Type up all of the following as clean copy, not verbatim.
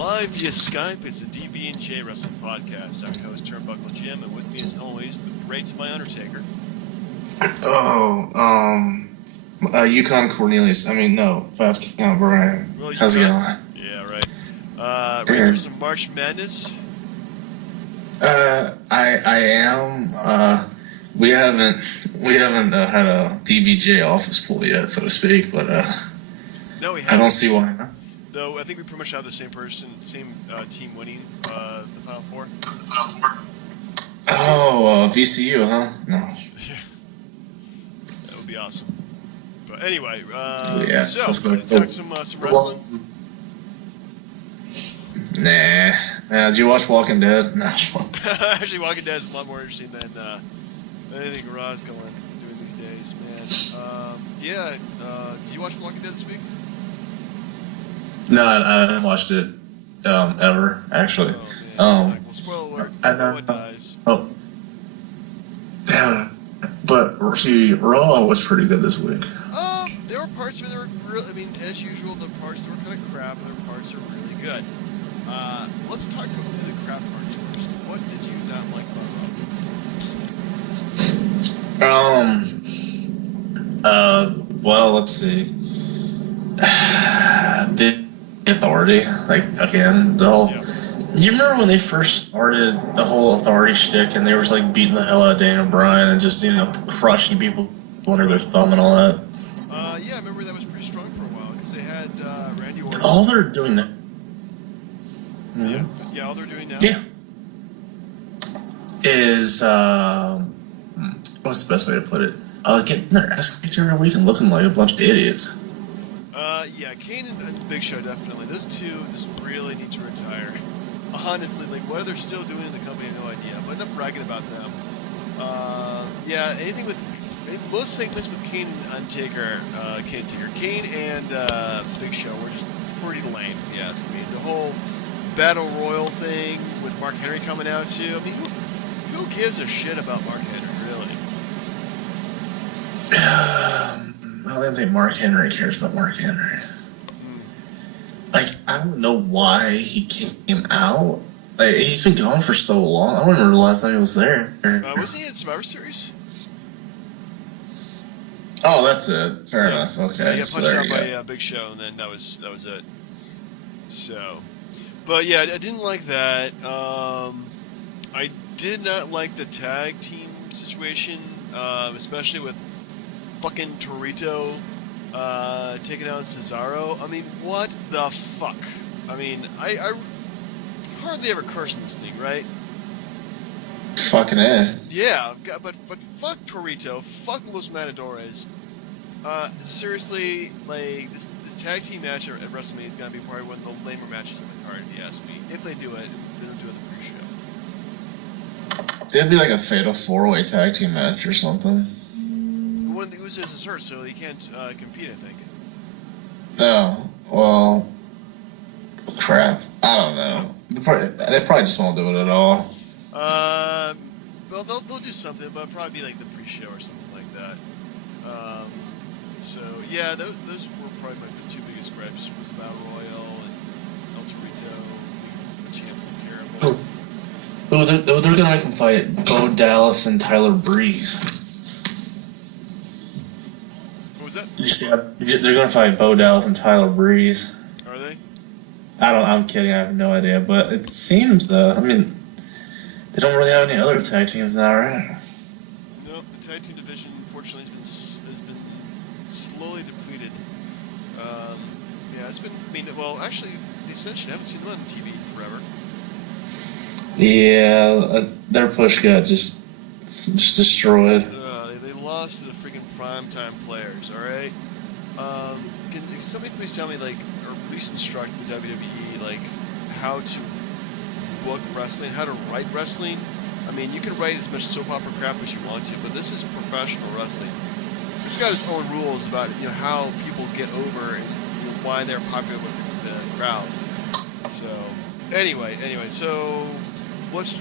Live via Skype, it's the DBJ Wrestling Podcast. I'm your host, Turnbuckle Jim, and with me as always, the great My Undertaker. Yukon Cornelius. Fast Count Brian. Well, how's it going? Yeah, right. Ready for some March Madness? I am. We haven't had a DBJ office pool yet, so to speak, but no, we haven't. I don't see why not. Though I think we pretty much have the same team winning the Final Four. Oh, VCU, huh? No. Yeah. That would be awesome. But anyway, let's go. Talk some wrestling. Nah. Did you watch Walking Dead? No. Actually, Walking Dead is a lot more interesting than anything Raw's doing these days, man. Did you watch Walking Dead this week? No, I haven't watched it ever, actually. Oh, man. Well, spoiler alert, everyone dies. Oh. Yeah. But, see, Raw was pretty good this week. There were parts of it that were really, as usual, the parts that were kind of crap, and the parts that were really good. Let's talk about the crap parts first. What did you not like about Raw? Well, let's see. The Authority, again, the whole... Yeah. You remember when they first started the whole Authority shtick, and they were just, beating the hell out of Daniel Bryan and just, crushing people under their thumb and all that? Yeah, I remember that was pretty strong for a while, because they had Randy Orton. All they're doing now... Yeah, all they're doing now? Yeah. Is, what's the best way to put it? Getting their ass kicked every week and looking like a bunch of idiots. Yeah, Kane and Big Show, definitely. Those two just really need to retire. Honestly, what they're still doing in the company, I have no idea. But enough bragging about them. Most segments with Kane and Kane and Big Show were just pretty lame, if you ask me. The whole Battle Royal thing with Mark Henry coming out, too. Who gives a shit about Mark Henry, really? I don't think Mark Henry cares about Mark Henry. I don't know why he came out. He's been gone for so long. I don't remember the last time he was there. Was he in Survivor Series? Oh, that's it. Fair enough. Okay. Yeah, he got punched out by Big Show, and then that was it. So, but yeah, I didn't like that. I did not like the tag team situation, especially with fucking Torito taking out Cesaro. What the fuck? I hardly ever curse in this thing, right? Fucking A. Yeah, but fuck Torito, fuck Los Matadores. Seriously, this tag team match at WrestleMania is gonna be probably one of the lamer matches on the card, if you ask me. If they do it, they don't do it in the pre-show. It'd be like a fatal 4-way tag team match or something. One of the Usos is hurt, so he can't compete, I think. No, well, crap. I don't know. They probably just won't do it at all. Well, they'll do something, but it'll probably be like the pre-show or something like that. So yeah, those were probably my two biggest gripes was the Battle Royal and El Torito being terrible. They're gonna make them fight Bo Dallas and Tyler Breeze. What was that? You see, they're gonna fight Bo Dallas and Tyler Breeze. Are they? I'm kidding. I have no idea, but it seems they don't really have any other tag teams now, right? No, the tag team division, unfortunately, has been slowly depleted. It's been. Actually, the Ascension, I haven't seen them on TV forever. Yeah, their push got just destroyed. They lost to the freaking primetime players. All right. Can somebody please tell me, or at least instruct the WWE, how to book wrestling, how to write wrestling? You can write as much soap opera crap as you want to, but this is professional wrestling. It's got its own rules about how people get over and why they're popular with the crowd. So anyway, so let's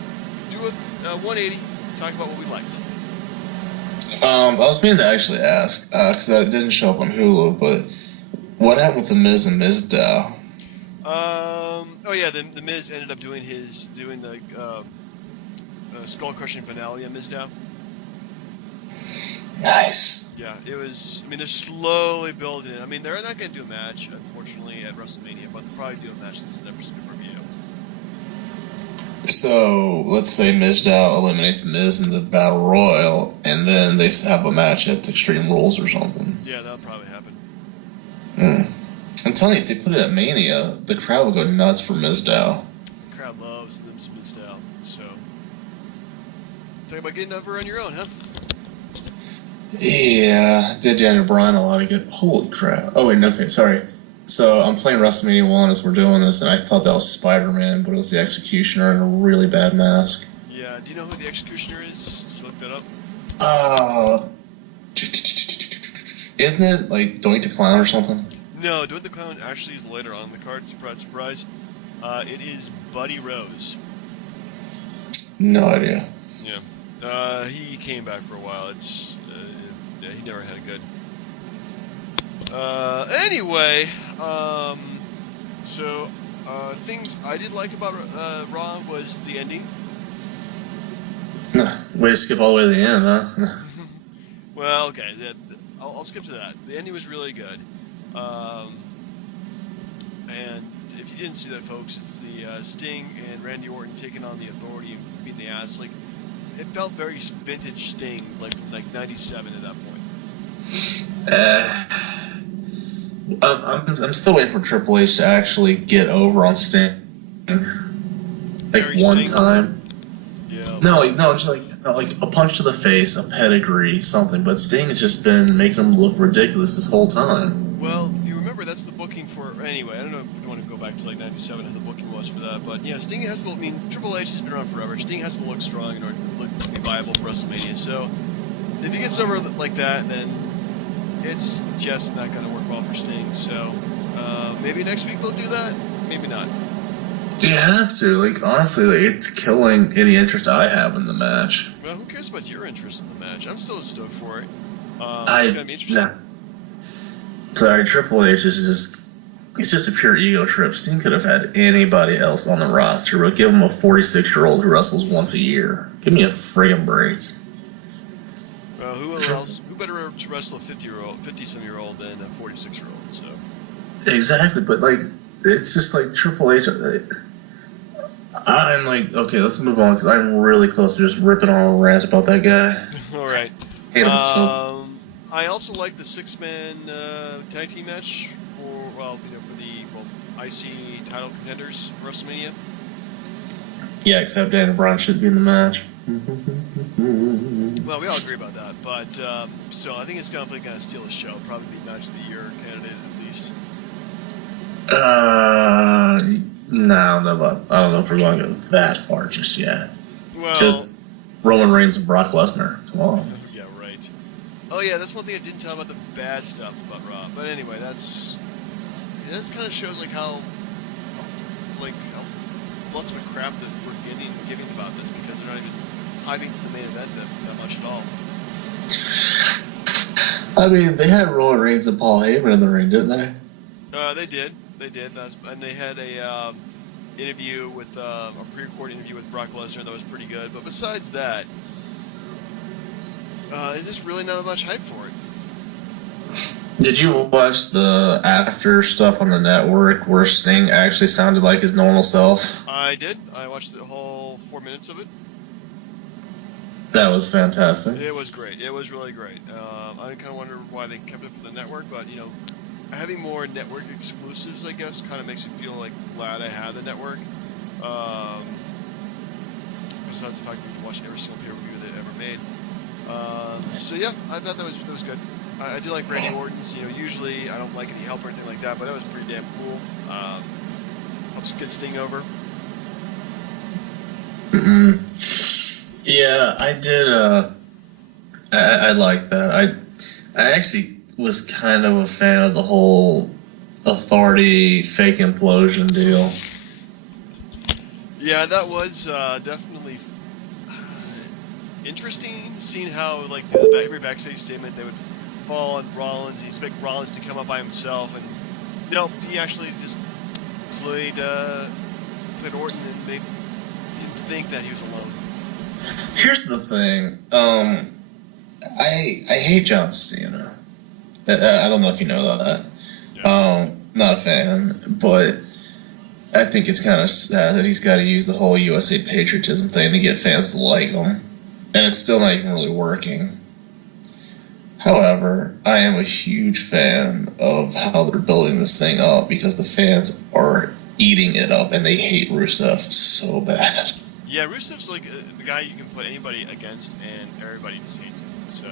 do a 180. Talk about what we liked. I was meaning to actually ask because that didn't show up on Hulu, but what happened with the Miz and Mizdow? Oh yeah, the Miz ended up doing the skull crushing finale on Miz now. Nice. Yeah, it was. I mean, they're slowly building it. I mean, they're not going to do a match, unfortunately, at WrestleMania, but they'll probably do a match this episode review. So let's say Mizdow eliminates Miz in the Battle Royal, and then they have a match at Extreme Rules or something. Yeah, that'll probably happen. I'm telling you, if they put it at Mania, the crowd will go nuts for Mizdow. The crowd loves them some Mizdow. So, talk about getting over on your own, huh? Yeah, did Daniel Bryan a lot of good. Holy crap! Oh wait, okay, sorry. So I'm playing WrestleMania 1 as we're doing this, and I thought that was Spider-Man, but it was the Executioner in a really bad mask. Yeah, do you know who the Executioner is? Did you look that up? Isn't it like Doink the Clown or something? No, Doink the Clown actually is later on the card. Surprise, surprise. It is Buddy Rose. No idea. Yeah. He came back for a while. Yeah, he never had a good. Anyway, so things I did like about Raw was the ending. Way to skip all the way to the end, huh? Well, okay, I'll skip to that. The ending was really good. And if you didn't see that, folks, it's the Sting and Randy Orton taking on the Authority and beating the ass. Like, it felt very vintage Sting, like from like '97 at that point. I'm still waiting for Triple H to actually get over on Sting. Like Very one Sting. time. Yeah. No, just like a punch to the face, a pedigree, something. But Sting has just been making him look ridiculous this whole time. Well, if you remember, that's the booking for. Anyway, I don't know if you want to go back to like '97 how the booking was for that, but yeah, Sting has to. I mean, Triple H has been around forever. Sting has to look strong in order to be viable for WrestleMania. So if he gets over like that, then it's just not going to work well for Sting. So maybe next week they'll do that. Maybe not. You have to. Like, honestly, like, it's killing any interest I have in the match. Well, who cares about your interest in the match? I'm still stoked for it. It's going to be interesting. Sorry, Triple H is just. It's just a pure ego trip. Sting could have had anybody else on the roster, but give him a 46-year-old who wrestles once a year. Give me a friggin' break. Well, who else? Who better to wrestle a 50-some-year-old than a 46-year-old? So. Exactly, but like, it's just like Triple H. I'm like, okay, let's move on because I'm really close to just ripping on a rant about that guy. All right. Hate him so. I also like the 6-man tag team match for the IC title contenders for WrestleMania. Yeah, except Daniel Bryan should be in the match. Well, we all agree about that, but still, I think it's definitely going to steal the show. Probably be match of the year candidate at least. No, I don't know if we're going to go that far just yet. Well, just Roman Reigns and Brock Lesnar. Come on. Yeah, right. Oh yeah, that's one thing I didn't tell about the bad stuff about Raw. But anyway, that's kind of shows like how lots of a crap that we're giving about this because they're not even hyping for the main event that much at all. I mean, they had Roman Reigns and Paul Heyman in the ring, didn't they? They did. And they had a interview with a pre-recorded interview with Brock Lesnar that was pretty good. But besides that, there's just really not much hype for it. Did you watch the after stuff on the network where Sting actually sounded like his normal self? I did. I watched the whole 4 minutes of it. That was fantastic. It was great. It was really great. I kind of wonder why they kept it for the network, but having more network exclusives, I guess, kind of makes me feel like glad I had the network. Besides the fact that you can watch every single pay-per-view they ever made. So yeah, I thought that was good. I do like Randy Orton's. Usually I don't like any help or anything like that, but that was pretty damn cool. Helps get Sting over. Yeah, I did. I like that. I actually was kind of a fan of the whole Authority fake implosion deal. Yeah, that was definitely interesting. Seeing how every backstage statement they would fall on Rollins and expect Rollins to come up by himself, and nope, he actually just played played Orton and they didn't think that he was alone. Here's the thing. I hate John Cena. I don't know if you know that. Yeah. Not a fan, but I think it's kind of sad that he's got to use the whole USA patriotism thing to get fans to like him, and it's still not even really working. However, I am a huge fan of how they're building this thing up because the fans are eating it up, and they hate Rusev so bad. Yeah, Rusev's like the guy you can put anybody against, and everybody just hates him. So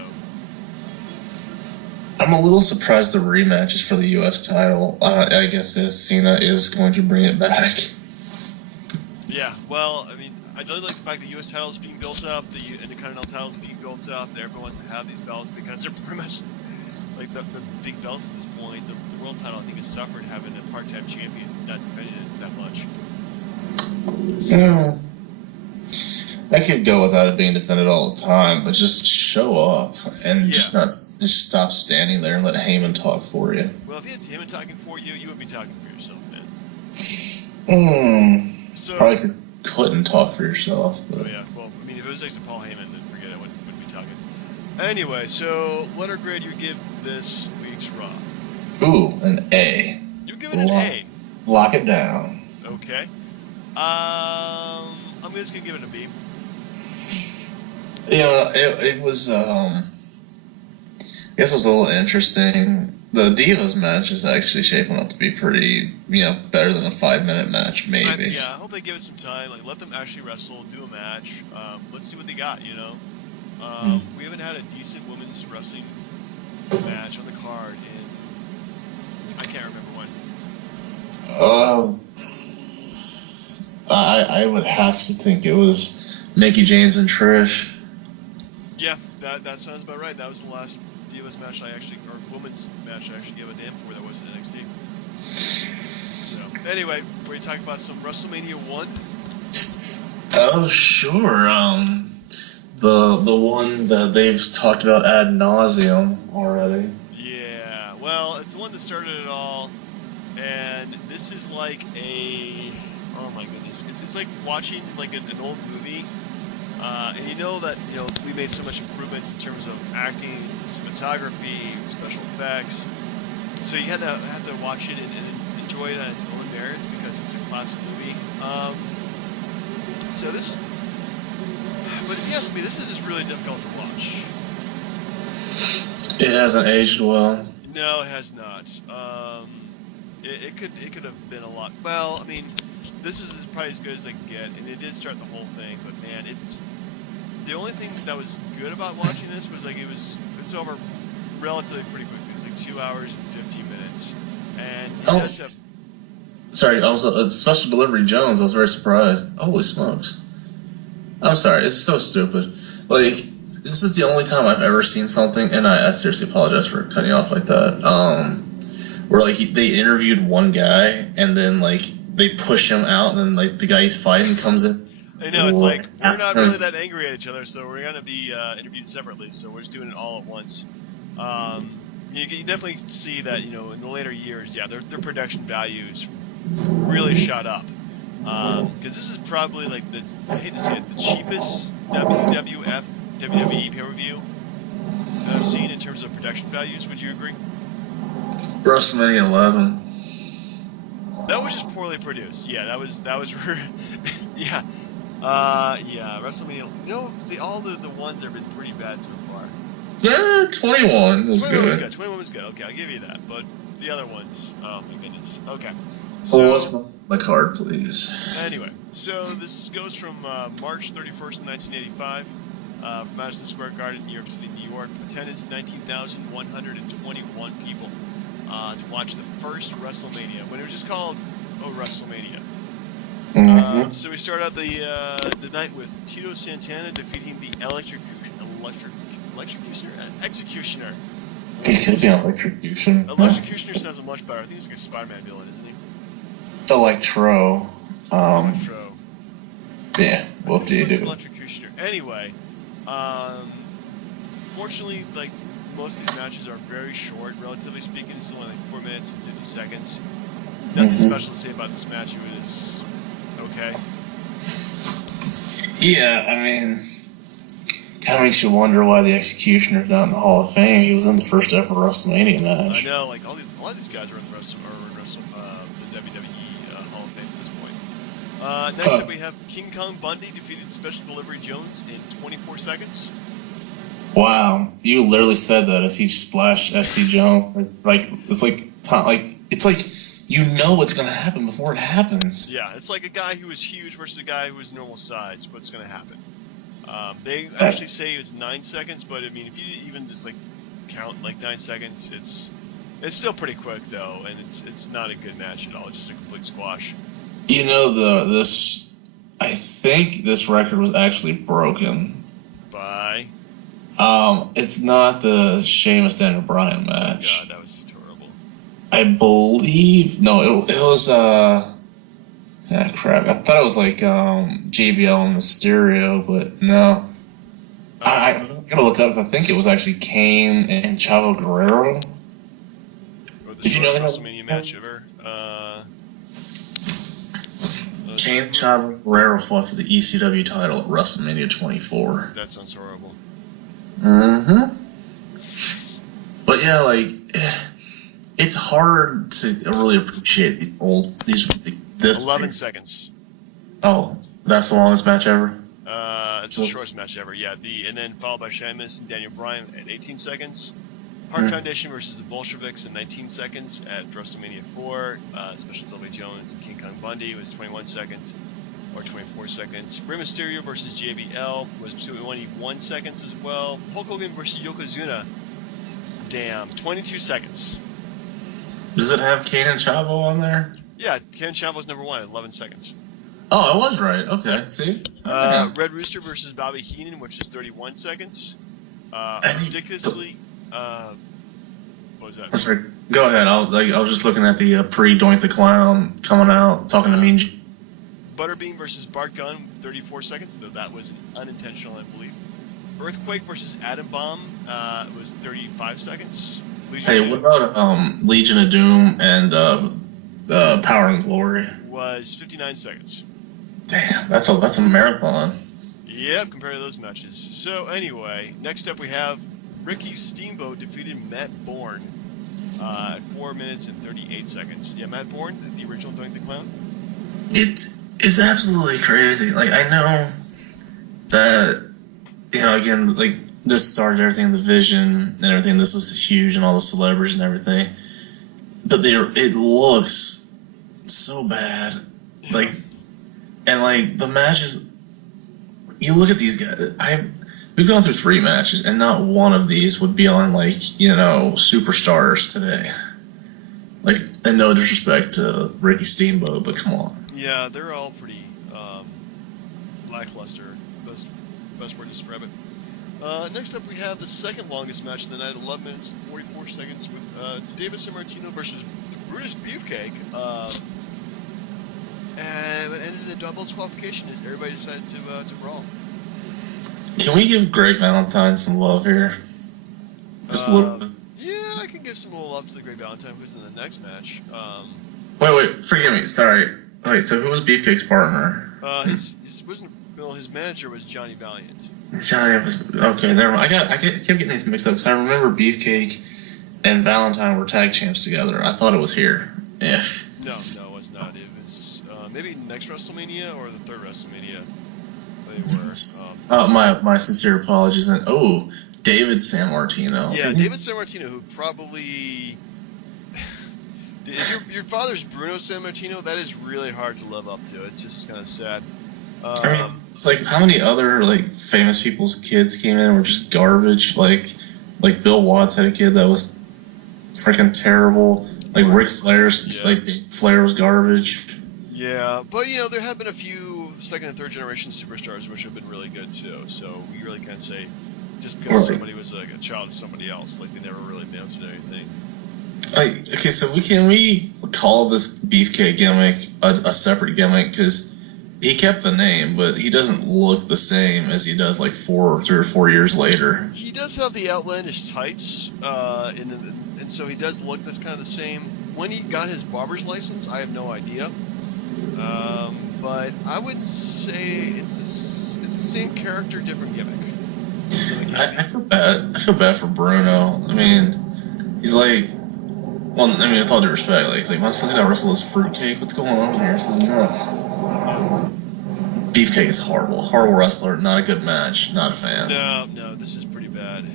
I'm a little surprised the rematch is for the U.S. title. I guess Cena is going to bring it back. yeah, well, I mean, I really like the fact that the U.S. title is being built up, the Intercontinental title is being built up, that everyone wants to have these belts because they're pretty much like the big belts at this point. The world title, I think, has suffered having a part-time champion not defending it that much. So, I could go without it being defended all the time, but just show up and just stop standing there and let Heyman talk for you. Well, if you had Heyman talking for you, you would be talking for yourself, man. So, probably couldn't talk for yourself. But. Oh yeah, well, I mean, if it was next to Paul Heyman, then forget it, I wouldn't be talking. Anyway, so letter grade you give this week's Raw? Ooh, an A. You give it an A. Lock it down. Okay. I'm just gonna give it a B. Yeah, it was. I guess it was a little interesting. The Divas match is actually shaping up to be pretty, better than a 5-minute match, maybe. I hope they give it some time. Like, let them actually wrestle, do a match. Let's see what they got. We haven't had a decent women's wrestling match on the card in I can't remember when. I would have to think it was Mickie James and Trish. Yeah, that sounds about right. That was the last Divas match or women's match I actually gave a damn for that wasn't NXT. So, anyway, we're going to talk about some WrestleMania 1. Oh, sure. The one that they've talked about ad nauseum already. Yeah, well, it's the one that started it all, and this is like oh my goodness, it's like watching like an old movie. And you know that we made so much improvements in terms of acting, cinematography, special effects. So you had to watch it and enjoy it on its own merits because it's a classic movie. But if you ask me, this is just really difficult to watch. It hasn't aged well. No, it has not. It could have been a lot. Well, I mean, this is probably as good as they can get, and it did start the whole thing. But man, it's the only thing that was good about watching this was like it was over relatively pretty quickly. It's like 2 hours and 15 minutes, and sorry. Also, Special Delivery Jones. I was very surprised. Holy smokes! I'm sorry. It's so stupid. Like, this is the only time I've ever seen something, and I seriously apologize for cutting you off like that. Where like they interviewed one guy, and then like they push him out, and then like the guy he's fighting comes in. I know, it's like we're not really that angry at each other, so we're gonna be interviewed separately. So we're just doing it all at once. You definitely see that in the later years, their production values really shot up. Because this is probably like I hate to say it, the cheapest WWE pay-per-view that I've seen in terms of production values. Would you agree? WrestleMania 11. That was just poorly produced. Yeah, that was yeah. WrestleMania. All the ones have been pretty bad so far. Yeah, 21 was 21 good. 21 was good. Okay, I'll give you that. But the other ones, oh my goodness. Okay. So what's my card, please? Anyway, so this goes from March 31st, 1985, from Madison Square Garden, New York City, New York. Attendance 19,121 people to watch the first WrestleMania, when it was just called WrestleMania. So we start out the night with Tito Santana defeating the Executioner. He could be an Electrocution. Electrocutioner sounds much better. I think he's like a Spider-Man villain, isn't he? Electro. Electro. Yeah, whoop-de-doo. Electrocutioner. Anyway, fortunately, like, most of these matches are very short, relatively speaking. It's only like 4 minutes and 50 seconds. Nothing special to say about this match. It was okay. okay. Yeah, I mean, kind of makes you wonder why the Executioner's not in the Hall of Fame. He was in the first ever WrestleMania match. I know, like a lot of these guys are in the the WWE Hall of Fame at this point. Next up, we have King Kong Bundy defeated Special Delivery Jones in 24 seconds. Wow, you literally said that as he splashed SD Jones. Like it's like you know what's gonna happen before it happens. Yeah, it's like a guy who was huge versus a guy who was normal size. What's gonna happen? They actually say it was 9 seconds, but I mean, if you even just like count like 9 seconds, it's still pretty quick though, and it's not a good match at all. It's just a complete squash. You know I think this record was actually broken. By? It's not the Sheamus Daniel Bryan match. God, that was just horrible. I believe it was yeah, crap. I thought it was like JBL and Mysterio, but no. I gotta look up. I think it was actually Kane and Chavo Guerrero. Did you know that WrestleMania match ever? Kane and Chavo Guerrero fought for the ECW title at WrestleMania 24. That sounds horrible. Mm-hmm. But yeah, like it's hard to really appreciate this 11 seconds. Oh, that's the longest match ever? It's the shortest match ever, yeah. And then followed by Sheamus and Daniel Bryan at 18 seconds. Hart Foundation versus the Bolsheviks in 19 seconds at WrestleMania 4. Special Delivery Jones and King Kong Bundy was 21 seconds or 24 seconds. Rey Mysterio versus JBL was 21 seconds as well. Hulk Hogan versus Yokozuna, damn, 22 seconds. Does it have Kane and Chavo on there? Yeah, Kane and Chavo's number 1 at 11 seconds. Oh, I was right. Okay, see? Red Rooster versus Bobby Heenan, which is 31 seconds. Ridiculously... what was that? Sorry, go ahead. I was just looking at the pre-Doink the Clown coming out, talking to Mean Gene. Butterbean versus Bart Gunn, 34 seconds, though that was unintentional, I believe. Earthquake versus Atom Bomb was 35 seconds. Hey, what about Legion of Doom and Power and Glory? Was 59 seconds. Damn, that's a marathon. Yep, compared to those matches. So anyway, next up we have Ricky Steamboat defeated Matt Bourne at 4 minutes and 38 seconds. Yeah, Matt Bourne, the original Doink the Clown. It is absolutely crazy. Like, I know that, again, like, this started everything, the vision and everything. This was huge and all the celebrities and everything. But it looks so bad. Like, and, like, the matches, you look at these guys, we've gone through 3 matches, and not one of these would be on, like, superstars today. Like, and no disrespect to Ricky Steamboat, but come on. Yeah, they're all pretty lackluster. Best word to describe it. Next up, we have the second longest match of the night, 11 minutes and 44 seconds, with David Sammartino versus Brutus Beefcake. And it ended in a double disqualification as everybody decided to brawl. Can we give Greg Valentine some love here? Just a little bit. Yeah, I can give some little love to the Greg Valentine, who's in the next match. Wait, forgive me, sorry. Wait, so who was Beefcake's partner? His manager was Johnny Valiant. Johnny was, okay, never mind. I kept getting these mixed up, because I remember Beefcake and Valentine were tag champs together. I thought it was here. Yeah. No, it was not. It was maybe next WrestleMania or the third WrestleMania. They were. My sincere apologies. And David Sammartino. Yeah, David Sammartino, who probably. If your father's Bruno Sammartino, that is really hard to live up to. It's just kind of sad. I mean, it's like how many other like famous people's kids came in and were just garbage. Like Bill Watts had a kid that was freaking terrible. Like Ric Flair's, like Flair was garbage. Yeah, but there have been a few second and third generation superstars which have been really good too. So we really can't say just because somebody was like a child of somebody else, like they never really amounted to anything. Okay, so can we call this Beefcake gimmick a separate gimmick? Because he kept the name, but he doesn't look the same as he does like 3 or 4 years later. He does have the outlandish tights, and so he does look that's kind of the same. When he got his barber's license, I have no idea. But I wouldn't say it's the same character, different gimmick. I feel bad. I feel bad for Bruno. I mean, he's like, well, I mean, with all due respect, like, he's like, my son's got to wrestle this fruitcake. What's going on here? This is nuts. Beefcake is horrible. Horrible wrestler. Not a good match. Not a fan. No, this is pretty bad.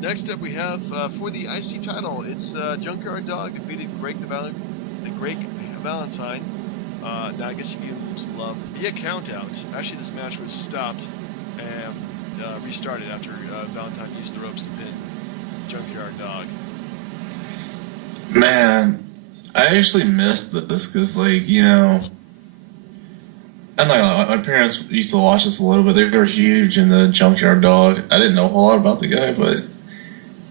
Next up, we have for the IC title, it's Junkyard Dog defeated Greg the Valentine. Now I guess you give him some love via countout. Actually, this match was stopped and restarted after Valentine used the ropes to pin Junkyard Dog. Man, I actually missed this because, like, you know, I'm not gonna lie, my parents used to watch this a little bit. They were huge in the Junkyard Dog. I didn't know a whole lot about the guy, but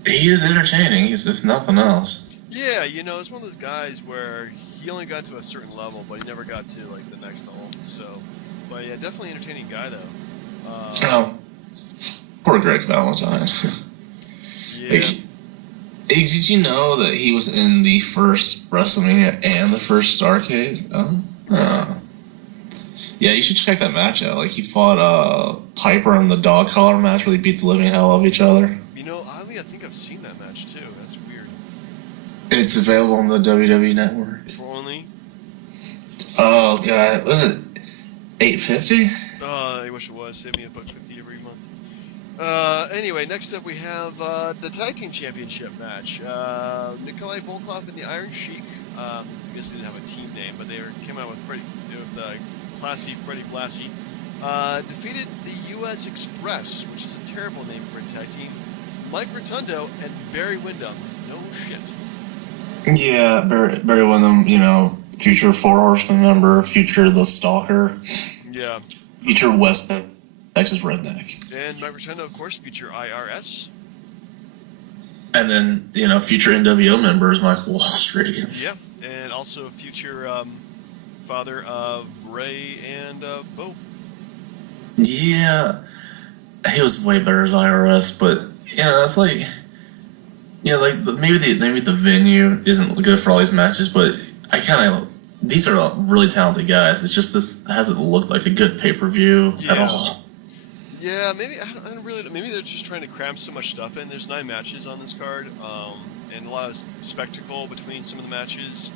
he is entertaining, if nothing else. Yeah, you know, it's one of those guys where he only got to a certain level, but he never got to, like, the next level. So, but yeah, definitely entertaining guy, though. Poor Greg Valentine. Yeah. Hey, did you know that he was in the first WrestleMania and the first Starrcade? Yeah, you should check that match out. Like, he fought Piper in the dog collar match where they beat the living hell out of each other. You know, oddly, I think I've seen that match, too. That's weird. It's available on the WWE Network. For only? Oh, God. Was it $8.50? I wish it was. Save me $1.50 every month. Anyway, next up we have the Tag Team Championship match. Nikolai Volkov and the Iron Sheik. I guess they didn't have a team name, but they came out with classy Freddie Blassie. Defeated the U.S. Express, which is a terrible name for a tag team. Mike Rotundo and Barry Windham. No shit. Yeah, Barry Windham, you know, future Four Horsemen member, future The Stalker. Yeah. Future West Texas Redneck. And Mike Rotundo, of course, future IRS. And then, you know, future NWO members, Michael Wall Street. Yeah, and also future father of Bray and Bo. Yeah, he was way better as IRS, but, you know, it's like, yeah, like, maybe the venue isn't good for all these matches, but these are really talented guys. It's just this hasn't looked like a good pay-per-view at all. Yeah, maybe I don't really. Maybe they're just trying to cram so much stuff in. There's 9 matches on this card, and a lot of spectacle between some of the matches.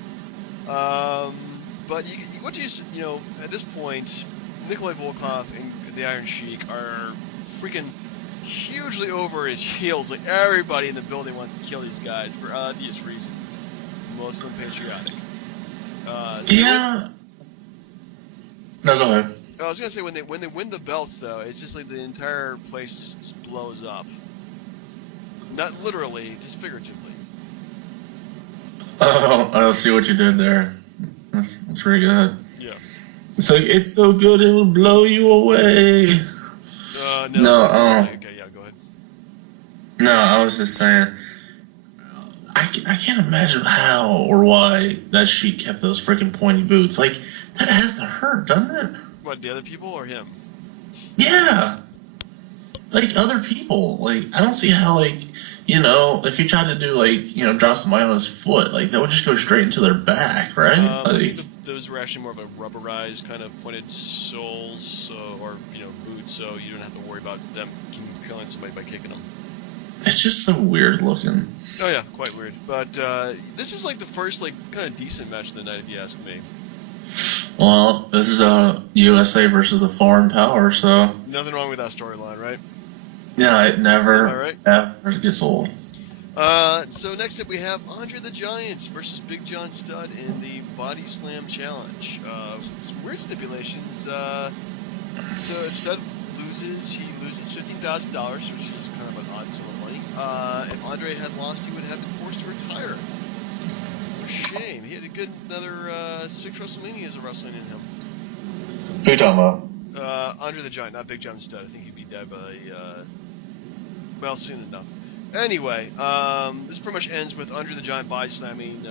But you know, at this point, Nikolai Volkov and the Iron Sheik are freaking hugely over his heels. Like, everybody in the building wants to kill these guys for obvious reasons, most of them patriotic. Yeah. No, go ahead. I was gonna say when they win the belts, though, it's just like the entire place just blows up. Not literally, just figuratively. Oh, I see what you did there. That's very good. Yeah. It's like, it's so good it will blow you away. No. Okay, yeah, go ahead. No, I was just saying, I can't imagine how or why that Sheik kept those freaking pointy boots. Like, that has to hurt, doesn't it? What, the other people or him? Yeah. Like, other people. Like, I don't see how, like, you know, if you tried to do, like, you know, drop somebody on his foot, like, that would just go straight into their back, right? I think those were actually more of a rubberized kind of pointed soles, or, you know, boots, so you don't have to worry about them killing somebody by kicking them. It's just so weird looking. Oh, yeah, quite weird. But this is, like, the first, like, kind of decent match of the night, if you ask me. Well, this is USA versus a foreign power, so... Nothing wrong with that storyline, right? Yeah, it never Right? gets old. So next up we have Andre the Giant versus Big John Studd in the Body Slam Challenge. Some weird stipulations. So if Studd loses, he loses $15,000, which is kind of an odd sum of money. If Andre had lost, he would have been forced to retire. Shame. He had another 6 WrestleManias of wrestling in him. Who are you talking about? Andre the Giant, not Big John Studd. I think he'd be dead by, well, soon enough. Anyway, this pretty much ends with Andre the Giant body slamming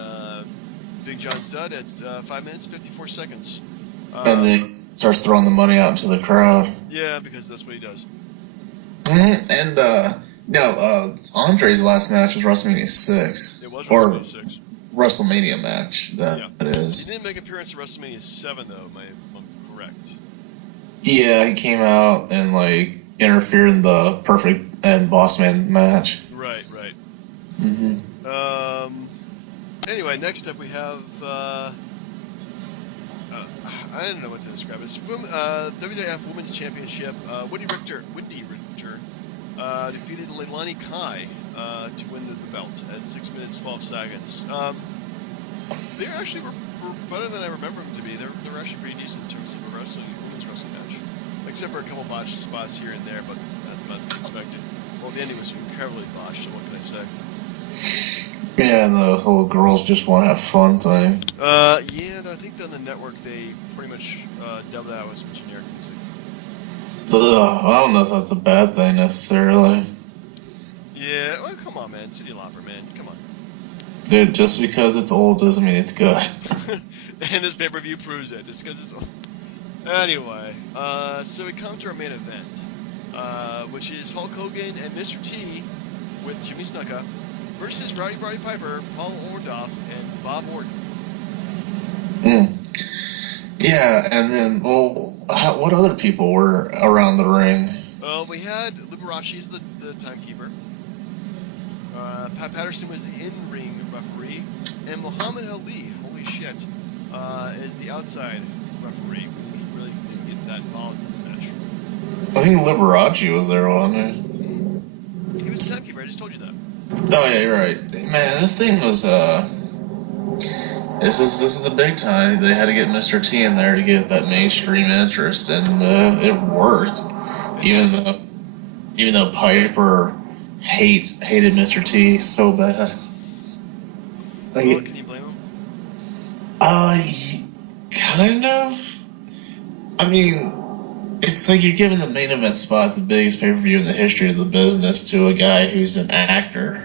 Big John Studd at 5 minutes, 54 seconds. And then he starts throwing the money out into the crowd. Yeah, because that's what he does. Mm-hmm. And, Andre's last match was WrestleMania 6. It was WrestleMania 6. WrestleMania match, that is. He didn't make an appearance at WrestleMania 7, though, if I'm correct. Yeah, he came out and, like, interfered in the Perfect and Boss Man match. Right. Mm-hmm. Anyway, next up we have, I don't know what to describe. It's WWF Women's Championship. Wendy Richter defeated Leilani Kai to win the belt at 6 minutes 12 seconds. They actually were better than I remember them to be. They're actually pretty decent in terms of a women's wrestling match, except for a couple botched spots here and there, but that's about to be expected. Well, the ending was incredibly botched, so what can I say? Yeah, and the whole girls just want to have fun thing. Yeah, I think on the network they pretty much dubbed that with some generic music. I don't know if that's a bad thing necessarily. Yeah, well, come on, man. Cyndi Lauper, man. Come on. Dude, just because it's old doesn't mean it's good. And this pay-per-view proves it. Just because it's old. Anyway, so we come to our main event, which is Hulk Hogan and Mr. T with Jimmy Snuka versus Roddy Piper, Paul Orndorff, and Bob Orton. Yeah, and then, what other people were around the ring? We had Liberace as the timekeeper. Pat Patterson was the in-ring referee, and Muhammad Ali, holy shit, is the outside referee. He really didn't get that involved in this match. I think Liberace was there, wasn't he? He was the timekeeper, I just told you that. Oh, yeah, you're right. Man, this thing was, this is the big time. They had to get Mr. T in there to get that mainstream interest, and it worked. Even though Piper hated Mr. T so bad. Well, can you blame him? Kind of. I mean, it's like you're giving the main event spot, the biggest pay-per-view in the history of the business, to a guy who's an actor.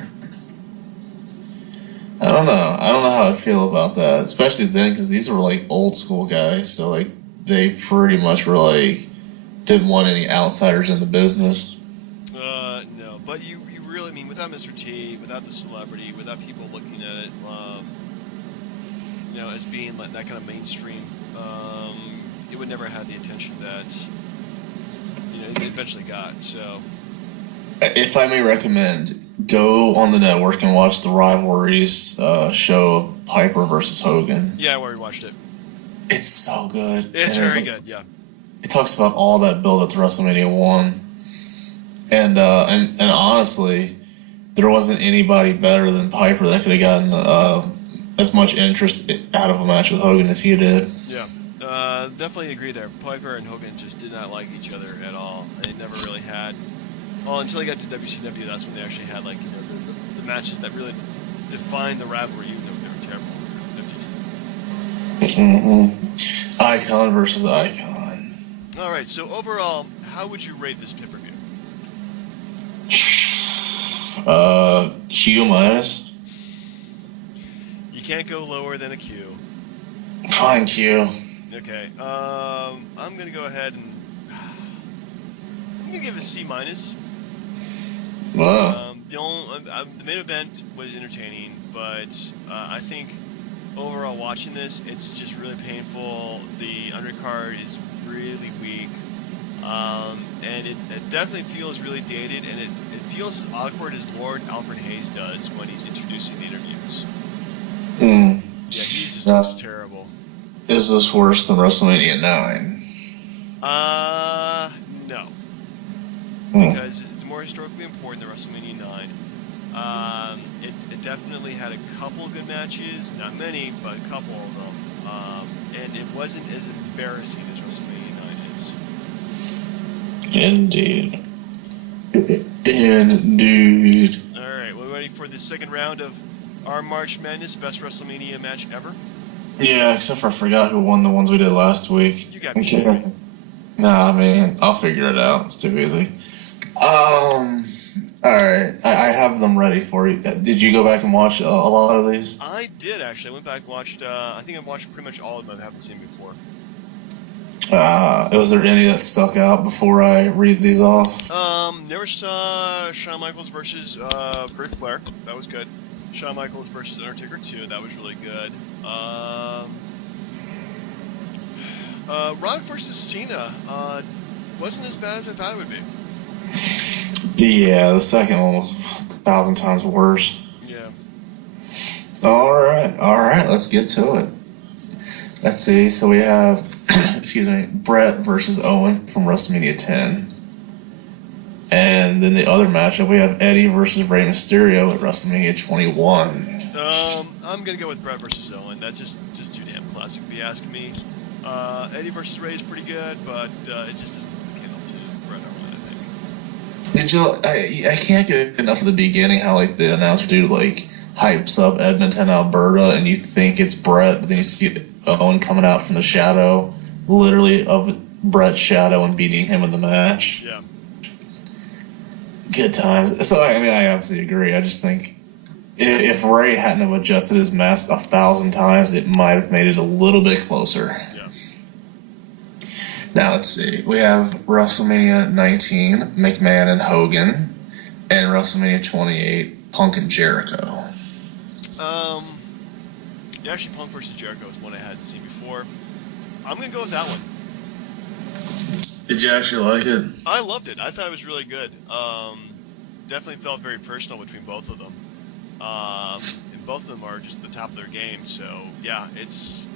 I don't know how I feel about that, especially then, because these were like old school guys, so like they pretty much were like didn't want any outsiders in the business. No, but you really, I mean, without Mr. T, without the celebrity, without people looking at it, as being like that kind of mainstream, it would never have the attention that it eventually got. So, if I may recommend, go on the network and watch the Rivalries show of Piper versus Hogan. Yeah, I already watched it. It's so good. It's very good. Yeah. It talks about all that build up to WrestleMania 1. And honestly, there wasn't anybody better than Piper that could have gotten as much interest out of a match with Hogan as he did. Yeah, definitely agree there. Piper and Hogan just did not like each other at all. They never really had. Well, until they got to WCW, that's when they actually had the matches that really defined the rivalry, even though they were terrible in the 50s. Mm-hmm. Icon versus icon. All right, so overall, how would you rate this pay-per-view? Q minus. You can't go lower than a Q. Fine, Q. Okay, I'm gonna go ahead and I'm gonna give it a C minus. The main event was entertaining, but I think overall watching this, it's just really painful. The undercard is really weak. And it definitely feels really dated, and it feels as awkward as Lord Alfred Hayes does when he's introducing the interviews. Yeah, he just looks terrible. Is this worse than WrestleMania 9? No. Because it's more historically important than WrestleMania 9. It definitely had a couple of good matches, not many, but a couple of them. And it wasn't as embarrassing as WrestleMania 9 is. Indeed. Indeed. Alright, we're ready for the second round of our March Madness Best WrestleMania match ever? Yeah, except for I forgot who won the ones we did last week. You got me. Nah, man, I'll figure it out. It's too easy. Alright, I have them ready for you. Did you go back and watch a lot of these? I did, actually. I went back and watched, I think I've watched pretty much all of them I haven't seen before. Was there any that stuck out before I read these off? Never saw Shawn Michaels versus Ric Flair. That was good. Shawn Michaels versus Undertaker 2. That was really good. Rock versus Cena wasn't as bad as I thought it would be. Yeah, the second one was 1,000 times worse. Yeah. All right, let's get to it. Let's see. So we have, Brett versus Owen from WrestleMania 10. And then the other matchup, we have Eddie versus Rey Mysterio at WrestleMania 21. I'm going to go with Brett versus Owen. That's just too damn classic if you ask me. Eddie versus Rey is pretty good, but it just doesn't candle to Brett Owen, I think. I can't get enough of the beginning, how like the announcer dude like hypes up Edmonton, Alberta, and you think it's Brett, but then you see Owen coming out from the shadow, literally of Brett's shadow, and beating him in the match. Yeah. Good times. So I absolutely agree. I just think if Ray hadn't have adjusted his mask 1,000 times, it might have made it a little bit closer. Yeah. Now let's see. We have WrestleMania 19, McMahon and Hogan, and WrestleMania 28, Punk and Jericho. Yeah, actually, Punk versus Jericho is one I hadn't seen before. I'm gonna go with that one. Did you actually like it? I loved it. I thought it was really good. Definitely felt very personal between both of them. And both of them are just the top of their game. So, yeah, it's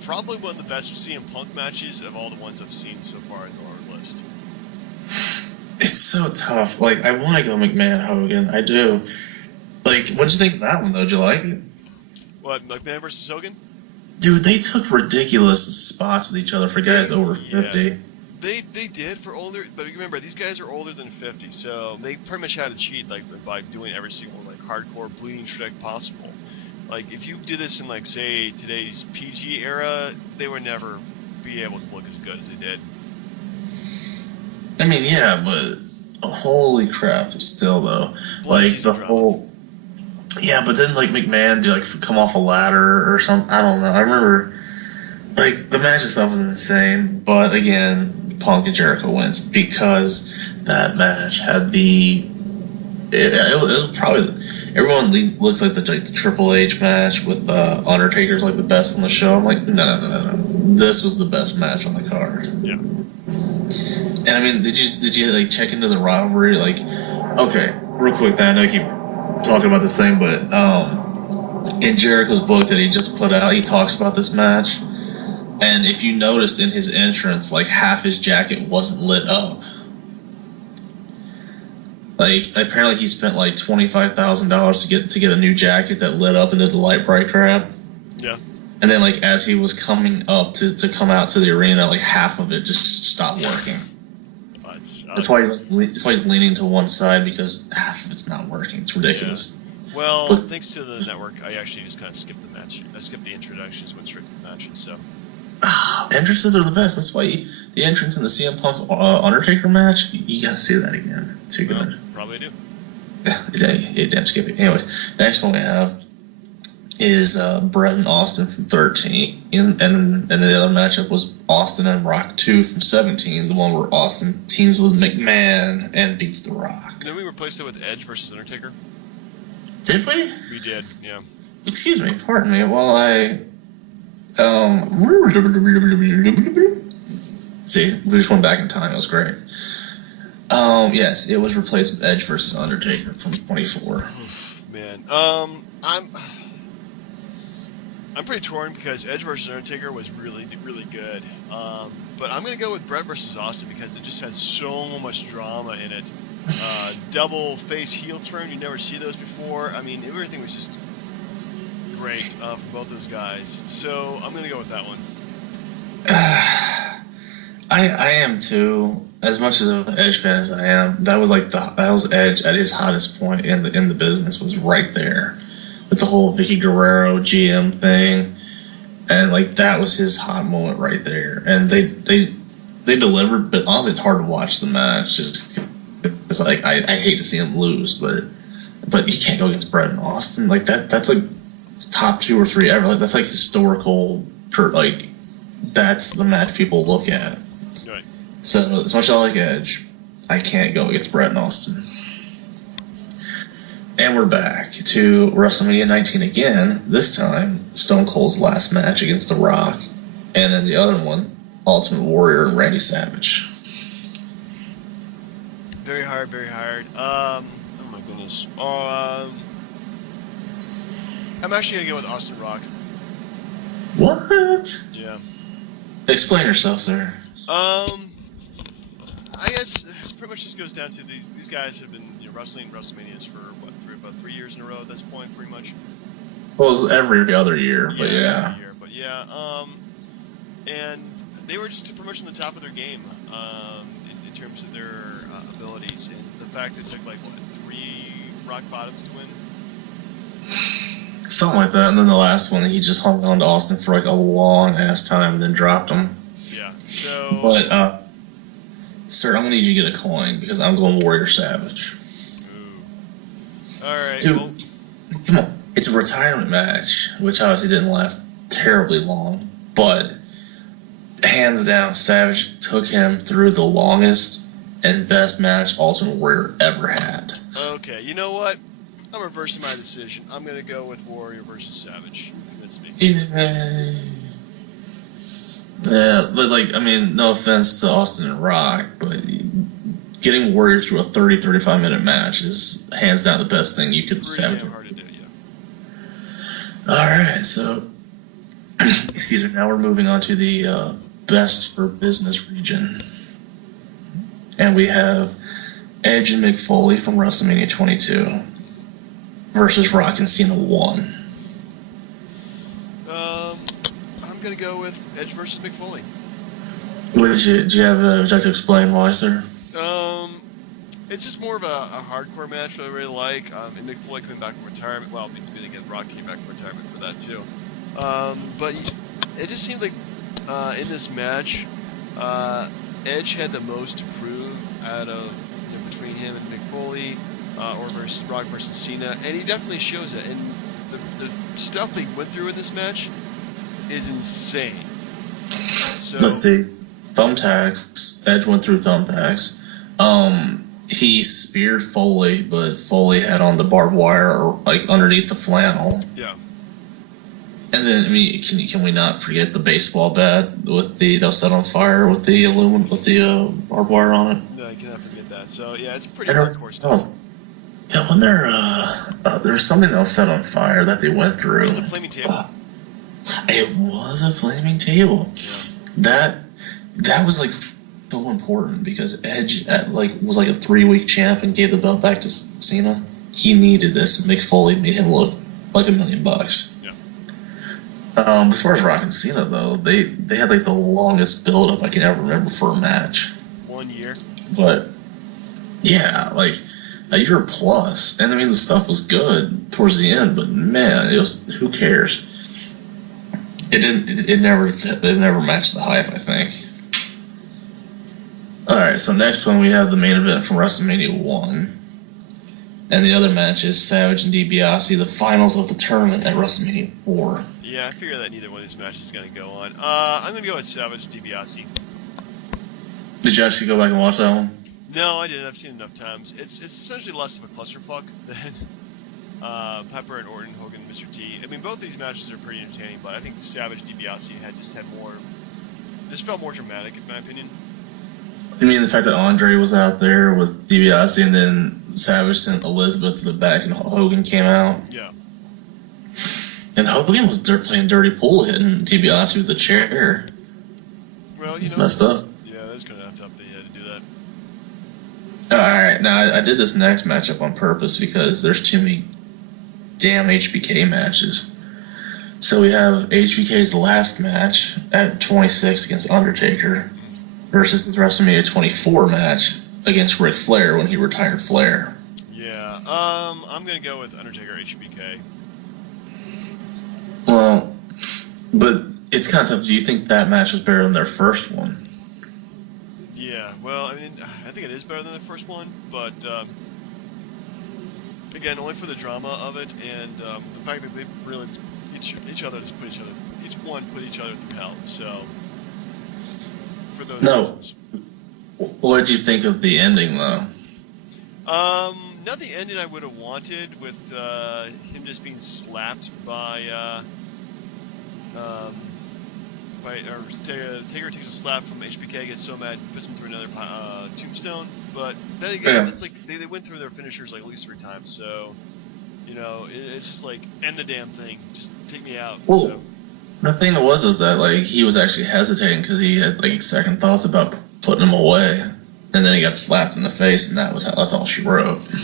probably one of the best CM Punk matches of all the ones I've seen so far in our list. It's so tough. Like, I want to go McMahon Hogan. I do. Like, what did you think of that one, though? Did you like it? What, McMahon versus Hogan? Dude, they took ridiculous spots with each other for guys over 50. Yeah. They did for older, but remember, these guys are older than 50, so they pretty much had to cheat by doing every single hardcore bleeding trick possible. Like, if you did this in say today's PG era, they would never be able to look as good as they did. I mean, yeah, but holy crap, still though, yeah, but then McMahon do come off a ladder or something. I don't know. I remember the match itself was insane, but again, Punk and Jericho wins because that match had it was probably, everyone looks like the Triple H match with Undertaker's the best on the show. I'm like, no. This was the best match on the card. Yeah. And I mean, did you check into the rivalry? Okay, real quick, I know I keep talking about this thing, but in Jericho's book that he just put out, he talks about this match. And if you noticed in his entrance, half his jacket wasn't lit up. Apparently he spent $25,000 to get a new jacket that lit up and did the light bright crap. Yeah. And then as he was coming up to come out to the arena, half of it just stopped working. That's why he's leaning to one side, because half of it's not working. It's ridiculous. Yeah. Well, thanks to the network, I actually just kind of skipped the match. I skipped the introductions, went straight to the matches. So. Entrances are the best. That's why the entrance in the CM Punk Undertaker match, you gotta see that again. Too good. Well, probably do. Yeah, damn skippy. Anyway, next one we have is Brett and Austin from 13, and then the other matchup was Austin and Rock 2 from 17, the one where Austin teams with McMahon and beats The Rock. Then we replaced it with Edge versus Undertaker. Did we? We did, yeah. Excuse me, pardon me, while I... See, we just went back in time. It was great. Yes, it was replaced with Edge versus Undertaker from 24. Man, I'm pretty torn because Edge versus Undertaker was really, really good. But I'm gonna go with Brett versus Austin because it just has so much drama in it. Double face heel turn, you never see those before. I mean, everything was just great for both those guys. So I'm gonna go with that one. I am too. As much as an Edge fan as I am, that was Edge at his hottest point in the business, was right there with the whole Vicky Guerrero GM thing, and that was his hot moment right there. And they delivered, but honestly, it's hard to watch the match. It's I hate to see him lose, but you can't go against Brett and Austin that's top 2 or 3 ever. That's historical. That's the match people look at. Right. So as much as I like Edge, I can't go against Brett and Austin. And we're back to WrestleMania 19 again. This time, Stone Cold's last match against The Rock. And then the other one, Ultimate Warrior and Randy Savage. Very hard, very hard. Oh my goodness. I'm actually gonna go with Austin Rock. What? Yeah. Explain yourself, sir. I guess pretty much just goes down to these guys have been wrestling WrestleManias for about 3 years in a row at this point, pretty much. Well, it was every other year, but yeah. Every year, but yeah. And they were just pretty much on the top of their game in terms of their abilities, and the fact that it took like 3 Rock Bottoms to win. Something like that, and then the last one, he just hung on to Austin for like a long ass time and then dropped him. Yeah, so. But, sir, I'm gonna need you to get a coin because I'm going Warrior Savage. Ooh. Alright, dude, well. Come on. It's a retirement match, which obviously didn't last terribly long, but hands down, Savage took him through the longest and best match Ultimate Warrior ever had. Okay, you know what? I'm reversing my decision. I'm going to go with Warrior versus Savage. Convince me. Yeah, but like, I mean, no offense to Austin and Rock, but getting Warrior through a 30-35 minute match is hands down the best thing you could Pretty damn hard to do, yeah. Alright, so excuse me, now we're moving on to the best for business region. And we have Edge and Mick Foley from WrestleMania 22 versus Rock and Cena 1. I'm going to go with Edge versus Mick Foley. Would you like to explain why, sir? It's just more of a hardcore match that I really like. And Mick Foley coming back from retirement. Well, then again, Rock came back from retirement for that too. But it just seemed like in this match, Edge had the most to prove out of between him and Mick Foley, or versus Rock versus Cena, and he definitely shows it. And the stuff they went through in this match is insane. So let's see, thumbtacks. Edge went through thumbtacks. He speared Foley, but Foley had on the barbed wire like underneath the flannel. Yeah. And then, I mean, can we not forget the baseball bat with that was set on fire with the aluminum with the barbed wire on it? No, you cannot forget that. So yeah, it's pretty hardcore stuff. Yeah, when there's something that was set on fire that they went through. Was it the flaming table? It was a flaming table. Yeah. That was like so important because Edge was like a 3-week champ and gave the belt back to Cena. He needed this. Mick Foley made him look like $1 million. As far as Rock and Cena, though, they had like the longest build-up I can ever remember for a match. 1 year. But yeah, like a year plus, and I mean the stuff was good towards the end, but man, it was who cares? It never matched the hype, I think. All right, so next one we have the main event from WrestleMania 1. And the other match is Savage and DiBiase, the finals of the tournament at WrestleMania 4. Yeah, I figure that neither one of these matches is going to go on. I'm going to go with Savage and DiBiase. Did you actually go back and watch that one? No, I didn't. I've seen it enough times. It's essentially less of a clusterfuck than Pepper and Orton, Hogan, and Mr. T. I mean, both of these matches are pretty entertaining, but I think Savage DiBiase had more. This felt more dramatic, in my opinion. You mean the fact that Andre was out there with DiBiase and then Savage sent Elizabeth to the back and Hogan came out? Yeah. And Hogan was playing dirty pool hitting DiBiase with the chair. Well, it's messed up. Yeah, that's kind of effed up that you had to do that. Alright, now I did this next matchup on purpose because there's too many damn HBK matches. So we have HBK's last match at 26 against Undertaker versus his WrestleMania 24 match against Ric Flair when he retired Flair. Yeah, I'm going to go with Undertaker HBK. Well, but it's kind of tough. Do you think that match was better than their first one? Yeah, well, I mean, I think it is better than the first one, but again, only for the drama of it and the fact that they really each other through hell. So for those reasons. What did you think of the ending, though? not the ending I would have wanted with him just being slapped by Taker takes a slap from HBK, gets so mad, puts him through another tombstone. But then again, it's like they went through their finishers like at least 3 times. So, you know, it's just like end the damn thing, just take me out. Well, so. The thing was that like he was actually hesitating because he had like second thoughts about putting him away, and then he got slapped in the face, and that's all she wrote. Yeah.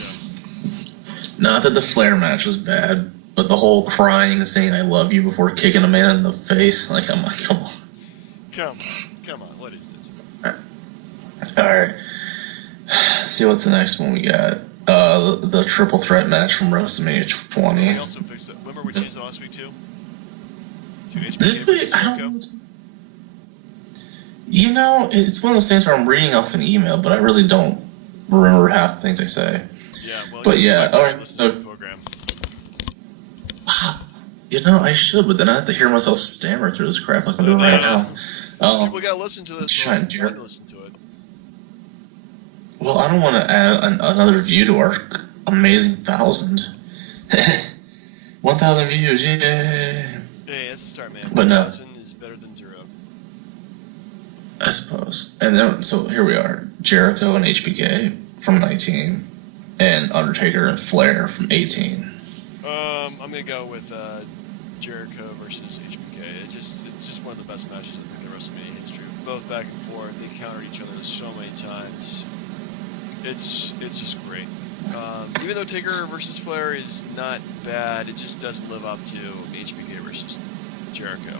Not that the Flair match was bad, but the whole crying and saying "I love you" before kicking a man in the face, like I'm like, come on. Come on, what is this? All right. Let's see what's the next one we got. The triple threat match from WrestleMania 20. We also fixed it. Remember we changed it last week too? To HBK Did we? versus Jericho? You know, it's one of those things where I'm reading off an email, but I really don't remember half the things I say. Yeah, well, but yeah, all right. Listen So, to the program. you know, I should, but then I have to hear myself stammer through this crap like I'm doing right now. People gotta listen to this. So listen to it. Well, I don't want to add another view to our amazing 1,000. 1,000 views, yeah. Hey, that's a start, man. But no. 1,000 is better than 0. I suppose. And then, so here we are. Jericho and HBK from 19, and Undertaker and Flair from 18. I'm gonna go with Jericho versus HBK. It's just one of the best matches I think in WrestleMania history. Both back and forth, they countered each other so many times. It's just great. Even though Taker versus Flair is not bad, it just doesn't live up to HBK versus Jericho.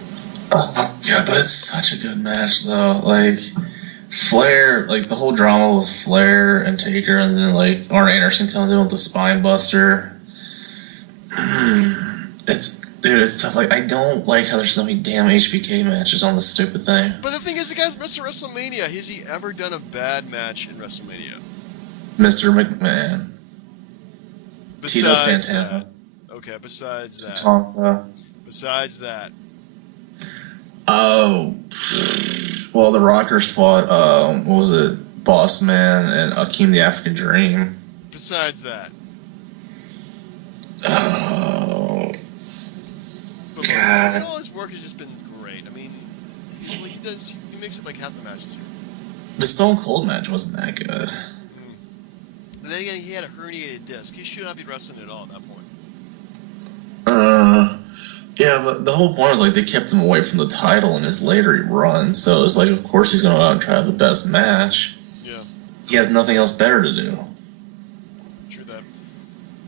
Oh, yeah, but it's such a good match, though. Like, Flair, like, the whole drama was Flair and Taker, and then, like, Arn Anderson comes in with the spine buster. It's tough. Like, I don't like how there's so many damn HBK matches on this stupid thing. But the thing is, the guy's Mr. WrestleMania. Has he ever done a bad match in WrestleMania? Mr. McMahon. Tito Santana. That. Okay, besides that. Tonka. Besides that. Oh. Well, the Rockers fought, what was it? Boss Man and Akeem the African Dream. Besides that. Oh. But God. all his work has just been great. I mean, he makes it like half the matches here. The Stone Cold match wasn't that good. But then again, he had a herniated disc. He should not be wrestling at all at that point. Yeah, but the whole point was like they kept him away from the title in his later run, so it was like, of course he's going to go out and try out the best match. Yeah. He has nothing else better to do. True that.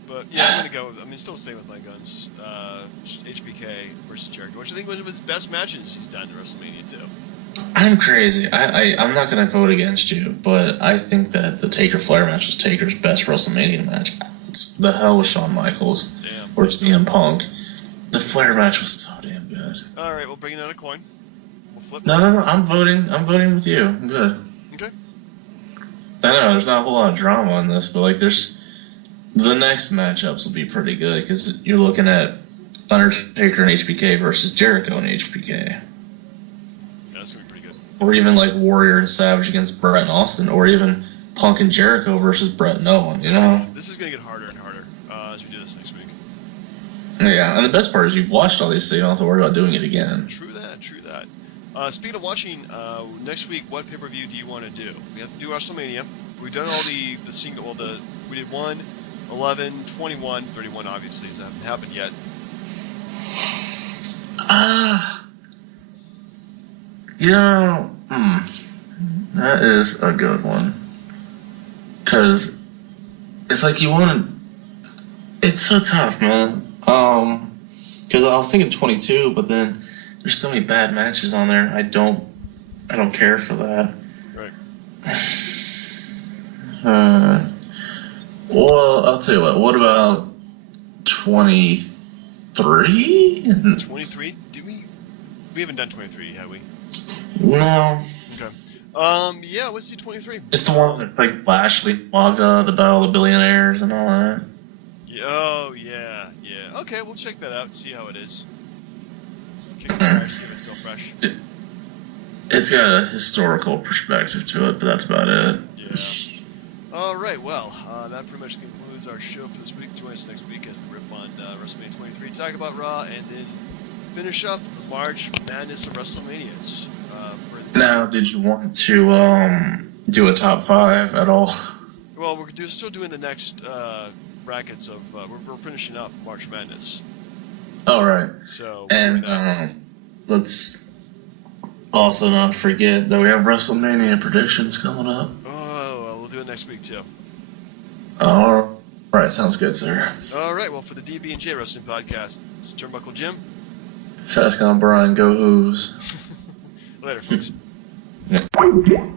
But yeah, I'm going to go, still staying with my guns. HBK versus Jericho, which I think was one of his best matches he's done in WrestleMania too. I'm crazy. I'm not going to vote against you, but I think that the Taker Flair match was Taker's best WrestleMania match. It's the hell with Shawn Michaels or CM Punk. The Flair match was so damn good. All right, we'll bring another coin. We'll flip. No. I'm voting with you. I'm good. Okay. I know there's not a whole lot of drama in this, but like there's the next matchups will be pretty good because you're looking at Undertaker and HBK versus Jericho and HBK. That's gonna be pretty good. Or even like Warrior and Savage against Brett and Austin, or even Punk and Jericho versus Brett and Owen, you know? This is going to get harder and harder as we do this next week. Yeah, and the best part is you've watched all these, so you don't have to worry about doing it again. True that. Speaking of watching, next week, what pay-per-view do you want to do? We have to do WrestleMania. We've done all the single, we did 1, 11, 21, 31 obviously, because that hasn't happened yet. That is a good one. Because it's like you want to... It's so tough, man. Because I was thinking 22, but then there's so many bad matches on there. I don't care for that. Right. Well, I'll tell you what. What about 23? 23? We haven't done 23, have we? No. Okay. Yeah, let's do 23. It's the one that's like Lashley, Waga, the Battle of the Billionaires, and all that. Oh, yeah. Okay, we'll check that out and see how it is. Kick it fresh, see if it's still fresh. It's got a historical perspective to it, but that's about it. Yeah. All right, well, that pretty much concludes our show for this week. Join us next week as we rip on WrestleMania 23, talk about Raw, and then finish up the March Madness of WrestleManias. Now, did you want to do a top 5 at all? Well, we're still doing the next brackets of we're finishing up March Madness. All right. So and let's also not forget that we have WrestleMania predictions coming up. Oh, well, we'll do it next week too. All right, sounds good, sir. All right, well, for the DB&J Wrestling Podcast, it's Turnbuckle Jim. Fast Gone Brian, go Who's. Later, folks. Yeah.